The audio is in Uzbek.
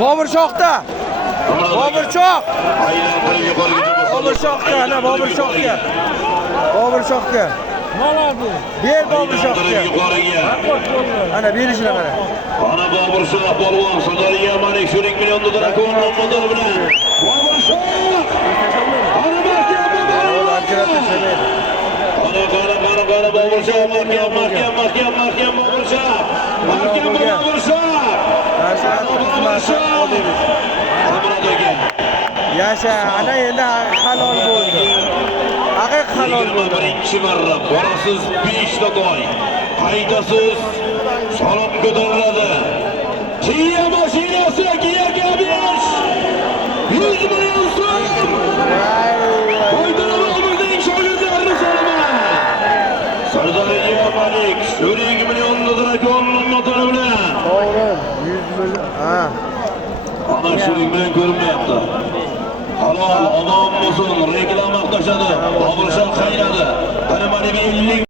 Boburshoqda. Boburshoq. Boburshoqda, ana Boburshoqga. Boburshoqga. Mana bu. Ber Boburshoqga. Ana berishlar mana. Ana Boburshoq polvon Sardoriya Malik shuning million dollar ko'rmoqda bilan. Boburshoq. Ana mahkam Ana Boburshoq mahkam Boburshoq. Mahkam Boburshoq. Yasha, ana endi halol bo'ldi. Haqiqiy halol bo'ldi. Birinchi marra borasiz 5 to'qoy. Haydasiz salom ko'tariladi. Kia mashinasi Kia K5. 100 million so'm. Qo'ydiramizning shogirdlarini salaman. Sardoriya Malik 2 million dollar ko'rmoqda bilan. To'g'ri, 100 million. Ha. Ana shuning bilan ko'rinmayapti. Halol, odam bo'lsin, reklama qilishadi. Boburshoq qaynadi. Ana mana 50